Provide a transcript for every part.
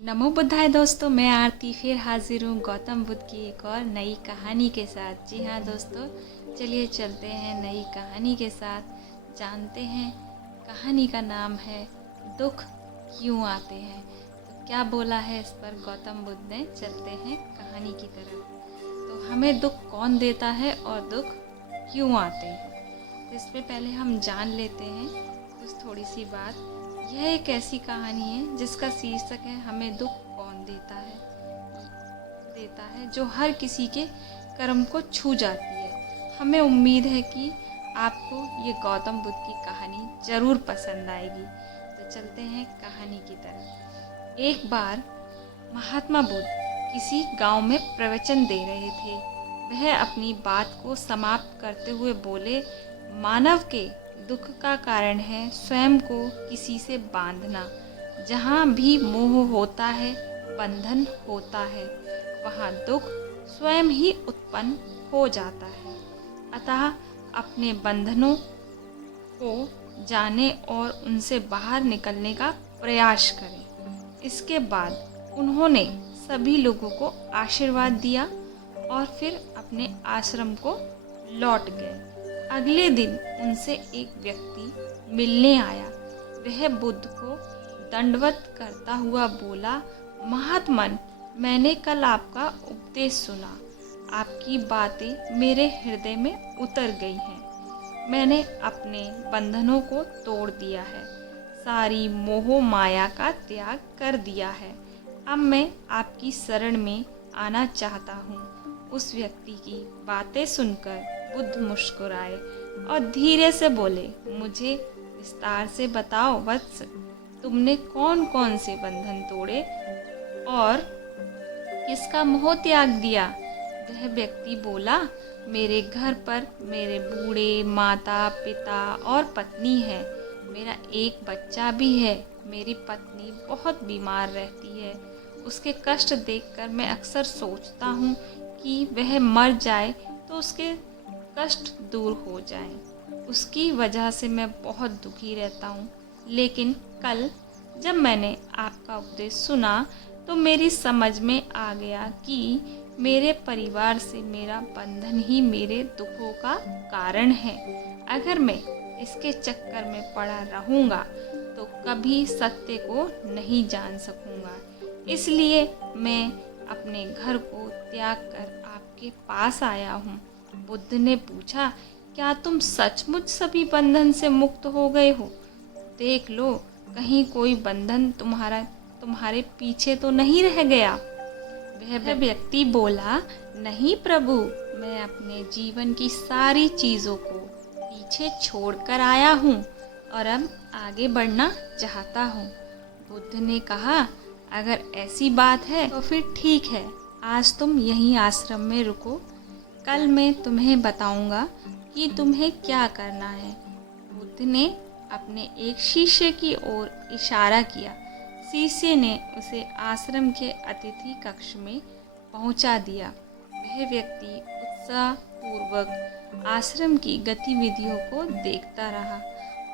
नमो बुद्धाय दोस्तों, मैं आरती फिर हाजिर हूँ गौतम बुद्ध की एक और नई कहानी के साथ। जी हाँ दोस्तों, चलिए चलते हैं नई कहानी के साथ। जानते हैं कहानी का नाम है दुख क्यों आते हैं। तो क्या बोला है इस पर गौतम बुद्ध ने। चलते हैं कहानी की तरफ। तो हमें दुख कौन देता है और दुख क्यों आते हैं, तो इससे पहले हम जान लेते हैं कुछ थोड़ी सी बात। यह एक ऐसी कहानी है जिसका शीर्षक है हमें दुख कौन देता है, जो हर किसी के कर्म को छू जाती है। हमें उम्मीद है कि आपको ये गौतम बुद्ध की कहानी ज़रूर पसंद आएगी। तो चलते हैं कहानी की तरफ। एक बार महात्मा बुद्ध किसी गांव में प्रवचन दे रहे थे। वह अपनी बात को समाप्त करते हुए बोले, मानव के दुख का कारण है स्वयं को किसी से बांधना। जहाँ भी मोह होता है, बंधन होता है, वहाँ दुख स्वयं ही उत्पन्न हो जाता है। अतः अपने बंधनों को जाने और उनसे बाहर निकलने का प्रयास करें। इसके बाद उन्होंने सभी लोगों को आशीर्वाद दिया और फिर अपने आश्रम को लौट गए। अगले दिन उनसे एक व्यक्ति मिलने आया। वह बुद्ध को दंडवत करता हुआ बोला, महात्मन, मैंने कल आपका उपदेश सुना। आपकी बातें मेरे हृदय में उतर गई हैं। मैंने अपने बंधनों को तोड़ दिया है, सारी मोह माया का त्याग कर दिया है। अब मैं आपकी शरण में आना चाहता हूँ। उस व्यक्ति की बातें सुनकर बुद्ध मुस्कुराए और धीरे से बोले, मुझे विस्तार से बताओ वत्स, तुमने कौन कौन से बंधन तोड़े और किसका मोह त्याग दिया। वह व्यक्ति बोला, मेरे घर पर मेरे बूढ़े माता पिता और पत्नी है। मेरा एक बच्चा भी है। मेरी पत्नी बहुत बीमार रहती है। उसके कष्ट देखकर मैं अक्सर सोचता हूँ कि वह मर जाए तो उसके कष्ट दूर हो जाएं। उसकी वजह से मैं बहुत दुखी रहता हूँ। लेकिन कल जब मैंने आपका उपदेश सुना तो मेरी समझ में आ गया कि मेरे परिवार से मेरा बंधन ही मेरे दुखों का कारण है। अगर मैं इसके चक्कर में पड़ा रहूँगा तो कभी सत्य को नहीं जान सकूँगा। इसलिए मैं अपने घर को त्याग कर आपके पास आया हूँ। बुद्ध ने पूछा, क्या तुम सचमुच सभी बंधन से मुक्त हो गए हो? देख लो, कहीं कोई बंधन तुम्हारे पीछे तो नहीं रह गया। वह व्यक्ति बोला, नहीं प्रभु, मैं अपने जीवन की सारी चीज़ों को पीछे छोड़कर आया हूँ और अब आगे बढ़ना चाहता हूँ। बुद्ध ने कहा, अगर ऐसी बात है तो फिर ठीक है, आज तुम यहीं आश्रम में रुको। कल मैं तुम्हें बताऊंगा कि तुम्हें क्या करना है। बुद्ध ने अपने एक शिष्य की ओर इशारा किया। शिष्य ने उसे आश्रम के अतिथि कक्ष में पहुंचा दिया। वह व्यक्ति उत्साहपूर्वक आश्रम की गतिविधियों को देखता रहा।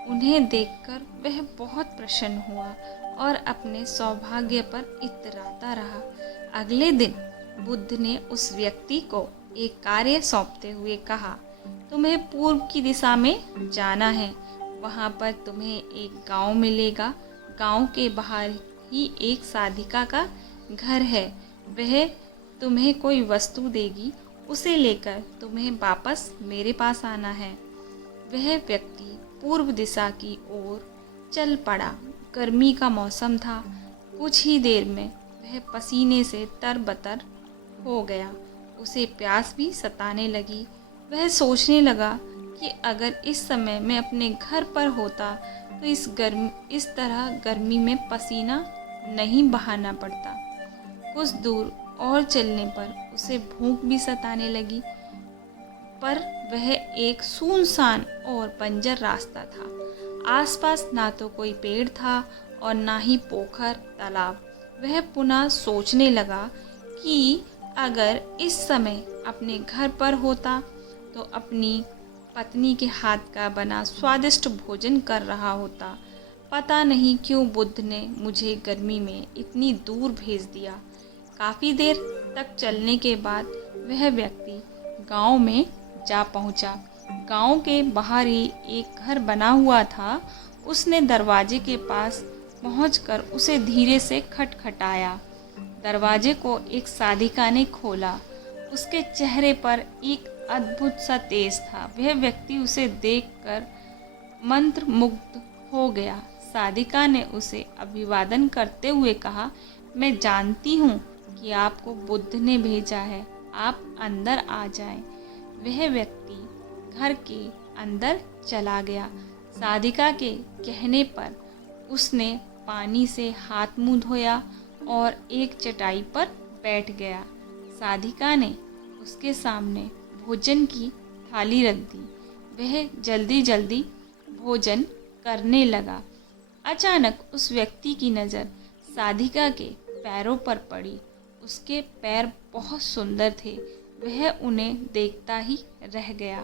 उन्हें देखकर वह बहुत प्रसन्न हुआ और अपने सौभाग्य पर इतराता रहा। अगले दिन बुद्ध ने उस व्यक्ति को एक कार्य सौंपते हुए कहा, तुम्हें पूर्व की दिशा में जाना है। वहाँ पर तुम्हें एक गांव मिलेगा। गांव के बाहर ही एक साधिका का घर है। वह तुम्हें कोई वस्तु देगी, उसे लेकर तुम्हें वापस मेरे पास आना है। वह व्यक्ति पूर्व दिशा की ओर चल पड़ा। गर्मी का मौसम था। कुछ ही देर में वह पसीने से तरबतर हो गया। उसे प्यास भी सताने लगी। वह सोचने लगा कि अगर इस समय मैं अपने घर पर होता तो इस तरह गर्मी में पसीना नहीं बहाना पड़ता। कुछ दूर और चलने पर उसे भूख भी सताने लगी, पर वह एक सुनसान और बंजर रास्ता था। आसपास ना तो कोई पेड़ था और ना ही पोखर तालाब। वह पुनः सोचने लगा कि अगर इस समय अपने घर पर होता तो अपनी पत्नी के हाथ का बना स्वादिष्ट भोजन कर रहा होता। पता नहीं क्यों बुद्ध ने मुझे गर्मी में इतनी दूर भेज दिया। काफ़ी देर तक चलने के बाद वह व्यक्ति गांव में जा पहुंचा। गांव के बाहर ही एक घर बना हुआ था। उसने दरवाजे के पास पहुंचकर उसे धीरे से खटखटाया। दरवाजे को एक साधिका ने खोला। उसके चेहरे पर एक अद्भुत सा तेज था। वह व्यक्ति उसे देखकर मंत्रमुग्ध हो गया। साधिका ने उसे अभिवादन करते हुए कहा, मैं जानती हूँ कि आपको बुद्ध ने भेजा है, आप अंदर आ जाएं। वह व्यक्ति घर के अंदर चला गया। साधिका के कहने पर उसने पानी से हाथ मुंह धोया और एक चटाई पर बैठ गया। साधिका ने उसके सामने भोजन की थाली रख दी। वह जल्दी जल्दी भोजन करने लगा। अचानक उस व्यक्ति की नज़र साधिका के पैरों पर पड़ी। उसके पैर बहुत सुंदर थे। वह उन्हें देखता ही रह गया।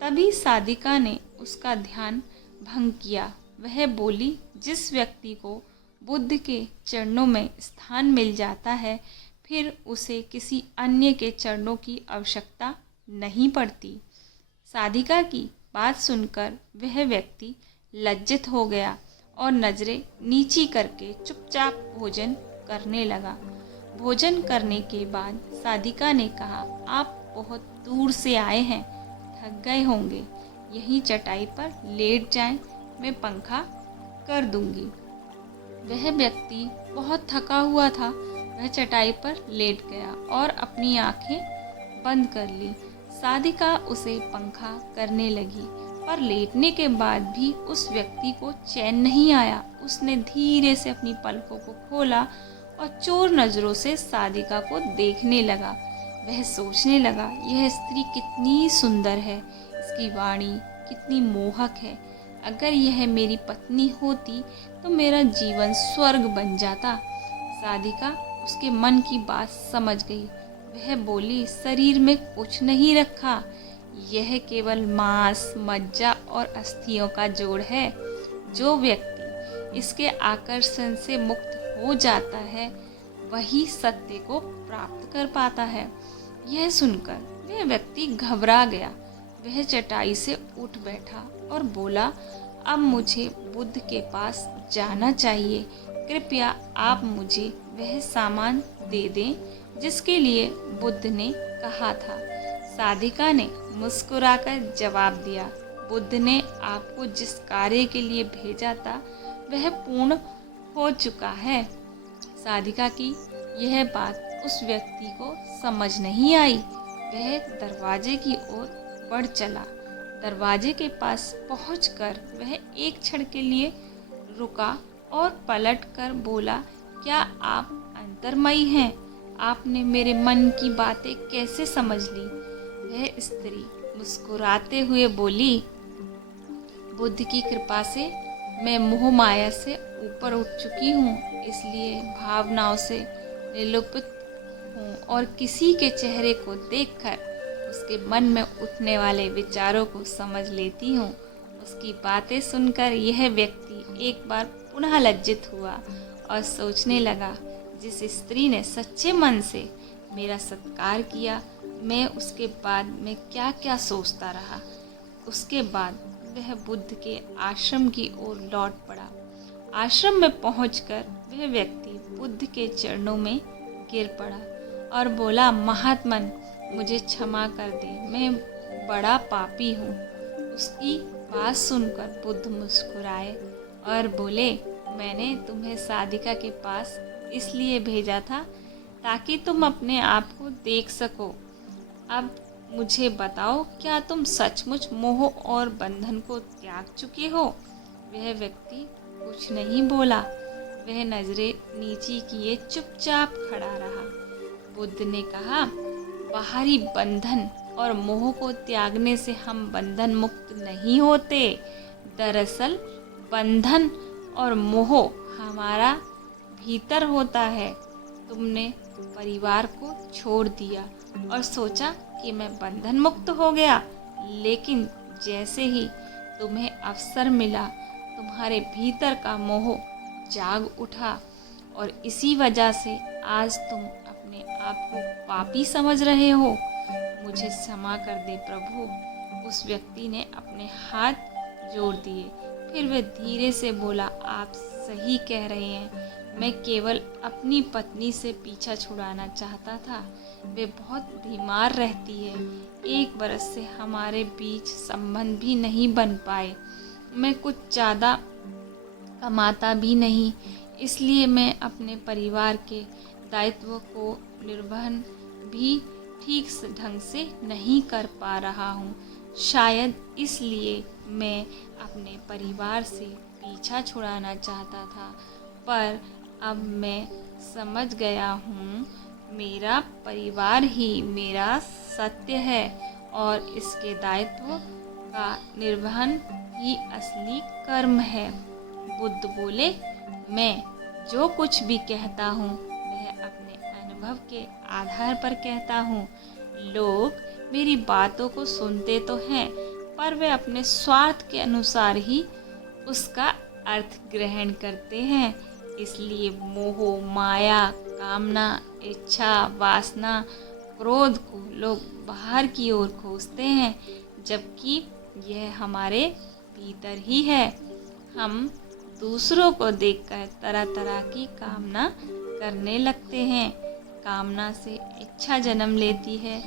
तभी साधिका ने उसका ध्यान भंग किया। वह बोली, जिस व्यक्ति को बुद्ध के चरणों में स्थान मिल जाता है, फिर उसे किसी अन्य के चरणों की आवश्यकता नहीं पड़ती। साधिका की बात सुनकर वह व्यक्ति लज्जित हो गया और नज़रें नीची करके चुपचाप भोजन करने लगा। भोजन करने के बाद साधिका ने कहा, आप बहुत दूर से आए हैं, थक गए होंगे, यहीं चटाई पर लेट जाएं, मैं पंखा कर दूंगी। वह व्यक्ति बहुत थका हुआ था। वह चटाई पर लेट गया और अपनी आंखें बंद कर ली। साधिका उसे पंखा करने लगी, पर लेटने के बाद भी उस व्यक्ति को चैन नहीं आया। उसने धीरे से अपनी पलकों को खोला और चोर नज़रों से साधिका को देखने लगा। वह सोचने लगा, यह स्त्री कितनी सुंदर है, इसकी वाणी कितनी मोहक है। अगर यह मेरी पत्नी होती तो मेरा जीवन स्वर्ग बन जाता। साधिका उसके मन की बात समझ गई। वह बोली, शरीर में कुछ नहीं रखा, यह केवल मांस, मज्जा और अस्थियों का जोड़ है। जो व्यक्ति इसके आकर्षण से मुक्त हो जाता है, वही सत्य को प्राप्त कर पाता है। यह सुनकर वह व्यक्ति घबरा गया। वह चटाई से उठ बैठा और बोला, अब मुझे बुद्ध के पास जाना चाहिए। कृपया आप मुझे वह सामान दे दें जिसके लिए बुद्ध ने कहा था। साधिका ने मुस्कुराकर जवाब दिया, बुद्ध ने आपको जिस कार्य के लिए भेजा था वह पूर्ण हो चुका है। साधिका की यह बात उस व्यक्ति को समझ नहीं आई। वह दरवाजे की ओर बढ़ चला। दरवाजे के पास पहुंचकर वह एक क्षण के लिए रुका और पलटकर बोला, क्या आप अंतर्मयी हैं? आपने मेरे मन की बातें कैसे समझ ली? वह स्त्री मुस्कुराते हुए बोली, बुद्ध की कृपा से मैं मोह माया से ऊपर उठ चुकी हूँ, इसलिए भावनाओं से निलुप्त हूँ और किसी के चेहरे को देखकर उसके मन में उठने वाले विचारों को समझ लेती हूँ। उसकी बातें सुनकर यह व्यक्ति एक बार पुनः लज्जित हुआ और सोचने लगा, जिस स्त्री ने सच्चे मन से मेरा सत्कार किया, मैं उसके बाद में क्या क्या सोचता रहा। उसके बाद वह बुद्ध के आश्रम की ओर लौट पड़ा। आश्रम में पहुंचकर वह व्यक्ति बुद्ध के चरणों में गिर पड़ा और बोला, महात्मन मुझे क्षमा कर दे, मैं बड़ा पापी हूँ। उसकी बात सुनकर बुद्ध मुस्कुराए और बोले, मैंने तुम्हें साधिका के पास इसलिए भेजा था ताकि तुम अपने आप को देख सको। अब मुझे बताओ, क्या तुम सचमुच मोह और बंधन को त्याग चुके हो? वह व्यक्ति कुछ नहीं बोला। वह नजरें नीची किए चुपचाप खड़ा रहा। बुद्ध ने कहा, बाहरी बंधन और मोह को त्यागने से हम बंधन मुक्त नहीं होते। दरअसल बंधन और मोह हमारा भीतर होता है। तुमने परिवार को छोड़ दिया और सोचा कि मैं बंधन मुक्त हो गया, लेकिन जैसे ही तुम्हें अवसर मिला तुम तुम्हारे भीतर का मोह जाग उठा और इसी वजह से आज तुम अपने आप को पापी समझ रहे हो। मुझे क्षमा कर दे प्रभु। उस व्यक्ति ने अपने हाथ जोड़ दिए। फिर वह धीरे से बोला, आप सही कह रहे हैं, मैं केवल अपनी पत्नी से पीछा छुड़ाना चाहता था। वे बहुत बीमार रहती है। 1 बरस से हमारे बीच संबंध भी नहीं बन पाए। मैं कुछ ज़्यादा कमाता भी नहीं, इसलिए मैं अपने परिवार के दायित्व को निर्वहन भी ठीक ढंग से नहीं कर पा रहा हूँ। शायद इसलिए मैं अपने परिवार से पीछा छुड़ाना चाहता था, पर अब मैं समझ गया हूँ मेरा परिवार ही मेरा सत्य है और इसके दायित्व का निर्वहन ही असली कर्म है। बुद्ध बोले, मैं जो कुछ भी कहता हूँ वह अपने अनुभव के आधार पर कहता हूँ। लोग मेरी बातों को सुनते तो हैं, पर वे अपने स्वार्थ के अनुसार ही उसका अर्थ ग्रहण करते हैं। इसलिए मोह, माया, कामना, इच्छा, वासना, क्रोध को लोग बाहर की ओर खोजते हैं, जबकि यह हमारे भीतर ही है। हम दूसरों को देखकर तरह तरह की कामना करने लगते हैं। कामना से इच्छा जन्म लेती है,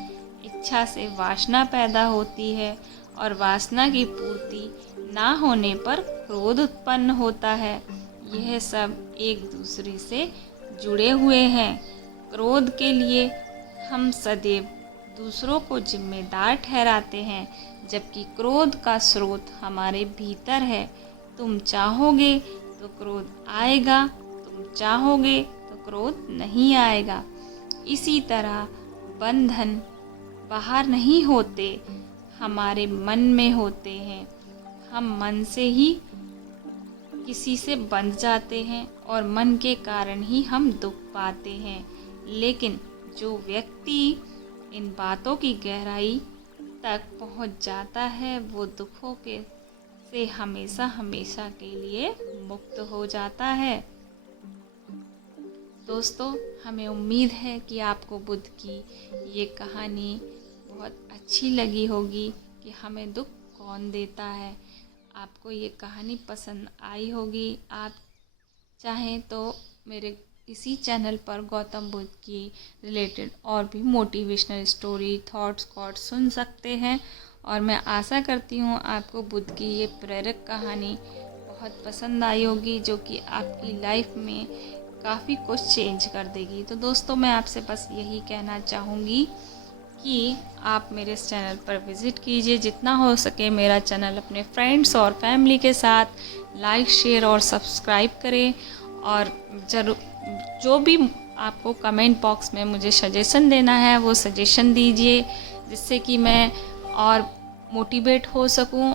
इच्छा से वासना पैदा होती है और वासना की पूर्ति ना होने पर क्रोध उत्पन्न होता है। यह सब एक दूसरे से जुड़े हुए हैं। क्रोध के लिए हम सदैव दूसरों को जिम्मेदार ठहराते हैं, जबकि क्रोध का स्रोत हमारे भीतर है। तुम चाहोगे तो क्रोध आएगा, तुम चाहोगे तो क्रोध नहीं आएगा। इसी तरह बंधन बाहर नहीं होते, हमारे मन में होते हैं। हम मन से ही किसी से बंध जाते हैं और मन के कारण ही हम दुख पाते हैं। लेकिन जो व्यक्ति इन बातों की गहराई तक पहुंच जाता है, वो दुखों के से हमेशा हमेशा के लिए मुक्त हो जाता है। दोस्तों, हमें उम्मीद है कि आपको बुद्ध की ये कहानी बहुत अच्छी लगी होगी कि हमें दुख कौन देता है। आपको ये कहानी पसंद आई होगी। आप चाहें तो मेरे इसी चैनल पर गौतम बुद्ध की रिलेटेड और भी मोटिवेशनल स्टोरी, थॉट्स, कोट्स सुन सकते हैं। और मैं आशा करती हूँ आपको बुद्ध की ये प्रेरक कहानी बहुत पसंद आई होगी, जो कि आपकी लाइफ में काफ़ी कुछ चेंज कर देगी। तो दोस्तों, मैं आपसे बस यही कहना चाहूँगी कि आप मेरे इस चैनल पर विज़िट कीजिए। जितना हो सके मेरा चैनल अपने फ्रेंड्स और फैमिली के साथ लाइक, शेयर और सब्सक्राइब करें। और ज़रूर जो भी आपको कमेंट बॉक्स में मुझे सजेशन देना है वो सजेशन दीजिए, जिससे कि मैं और मोटिवेट हो सकूं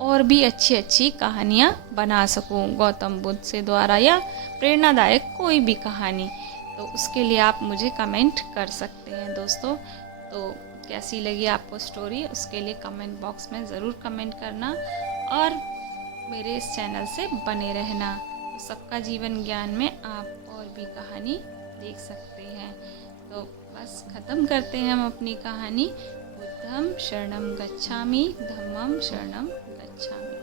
और भी अच्छी अच्छी कहानियाँ बना सकूं गौतम बुद्ध से द्वारा, या प्रेरणादायक कोई भी कहानी। तो उसके लिए आप मुझे कमेंट कर सकते हैं। दोस्तों, तो कैसी लगी आपको स्टोरी, उसके लिए कमेंट बॉक्स में ज़रूर कमेंट करना और मेरे इस चैनल से बने रहना। तो सबका जीवन ज्ञान में आप और भी कहानी देख सकते हैं। तो बस ख़त्म करते हैं हम अपनी कहानी। बुद्धं शरणं गच्छामि, धम्मं शरणं गच्छामि।